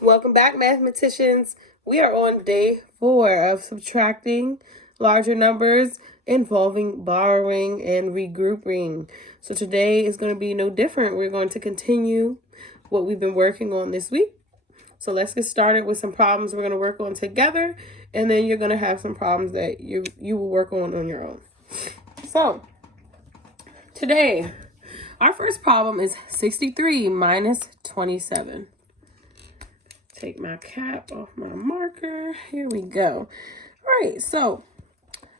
Welcome back, mathematicians. We are on day 4 of subtracting larger numbers involving borrowing and regrouping. So today is going to be no different. We're going to continue what we've been working on this week. So let's get started with some problems we're going to work on together, and then you're going to have some problems that you will work on your own. So today, our first problem is 63 minus 27. Take my cap off my marker. Here we go. All right, so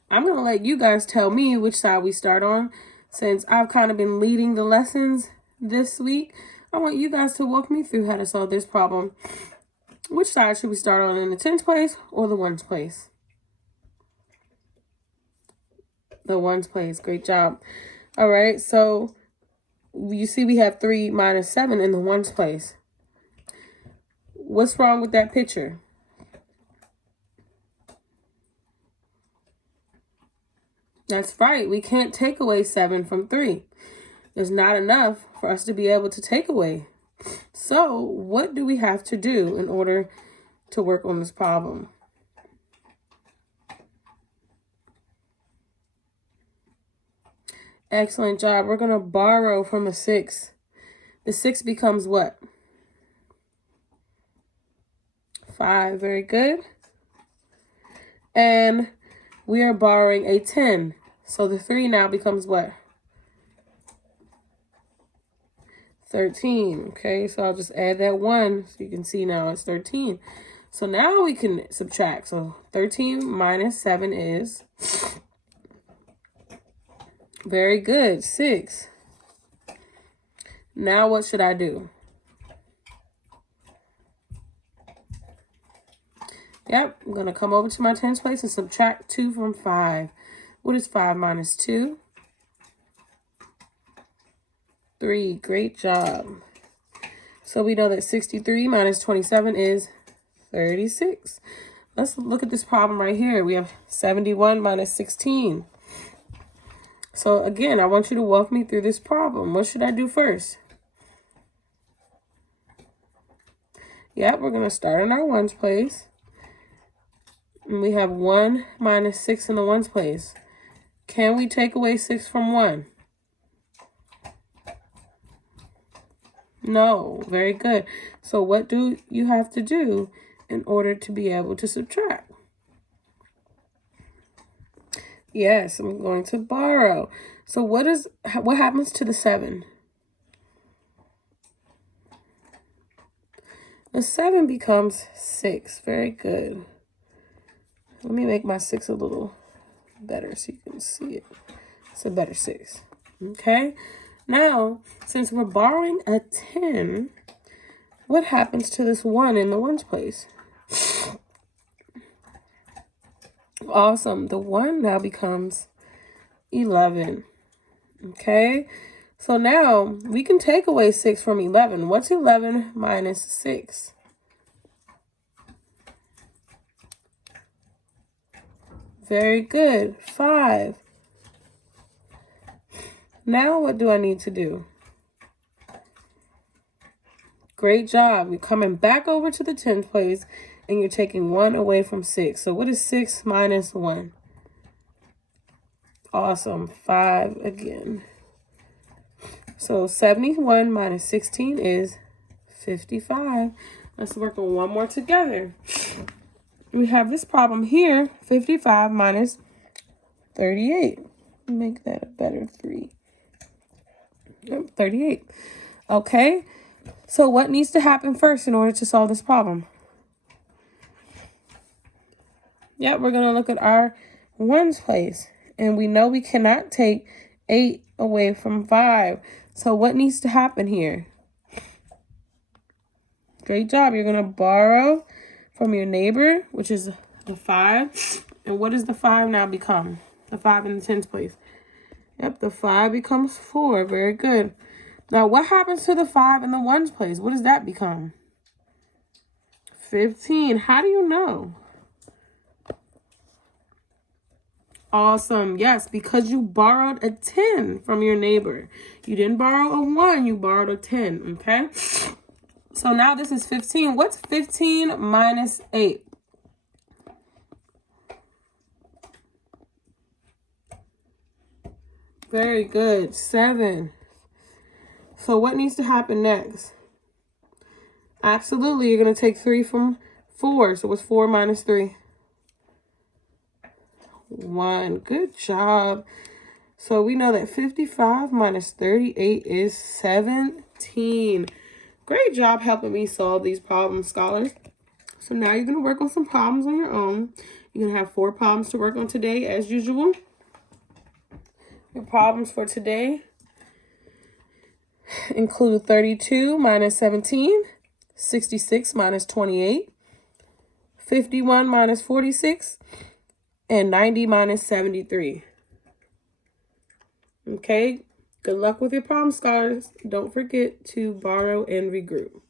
I'm going to let you guys tell me which side we start on. Since I've kind of been leading the lessons this week, I want you guys to walk me through how to solve this problem. Which side should we start on, in the tens place or the ones place? The ones place. Great job. All right, so you see we have 3 minus 7 in the ones place. What's wrong with that picture? That's right. We can't take away 7 from 3. There's not enough for us to be able to take away. So what do we have to do in order to work on this problem? Excellent job. We're going to borrow from a 6. The 6 becomes what? 5. Very good. And we are borrowing a 10. So the 3 now becomes what? 13. Okay, so I'll just add that 1 so you can see now it's 13. So now we can subtract. So 13 minus 7 is, very good, 6. Now what should I do? Yep, I'm going to come over to my tens place and subtract 2 from 5. What is 5 minus 2? 3. Great job. So we know that 63 minus 27 is 36. Let's look at this problem right here. We have 71 minus 16. So again, I want you to walk me through this problem. What should I do first? Yep, we're going to start in our ones place. And we have 1 minus 6 in the ones place. Can we take away 6 from 1? No. Very good. So what do you have to do in order to be able to subtract? Yes, I'm going to borrow. So what happens to the 7? The 7 becomes 6. Very good. Let me make my 6 a little better so you can see it. It's a better 6. Okay. Now, since we're borrowing a 10, what happens to this 1 in the ones place? Awesome. The 1 now becomes 11. Okay. So now we can take away 6 from 11. What's 11 minus 6? Very good. 5. Now what do I need to do? Great job. You're coming back over to the tens place and you're taking 1 away from 6. So what is 6 minus 1? Awesome. 5 again. So 71 minus 16 is 55. Let's work on one more together. We have this problem here, 55 minus 38. Make that a better 3. 38. Okay, so what needs to happen first in order to solve this problem? Yep, we're going to look at our ones place. And we know we cannot take 8 away from 5. So what needs to happen here? Great job. You're going to borrow from your neighbor, which is the 5. And what does the 5 now become? The 5 in the tens place. Yep, the 5 becomes 4. Very good. Now, what happens to the 5 in the ones place? What does that become? 15. How do you know? Awesome. Yes, because you borrowed a 10 from your neighbor. You didn't borrow a 1, you borrowed a 10, okay? So now this is 15. What's 15 minus 8? Very good. 7. So what needs to happen next? Absolutely, you're going to take 3 from 4. So what's 4 minus 3? 1. Good job. So we know that 55 minus 38 is 17. Great job helping me solve these problems, scholars. So now you're going to work on some problems on your own. You're going to have 4 problems to work on today as usual. Your problems for today include 32 minus 17, 66 minus 28, 51 minus 46, and 90 minus 73. Okay, good luck with your problem, scholars. Don't forget to borrow and regroup.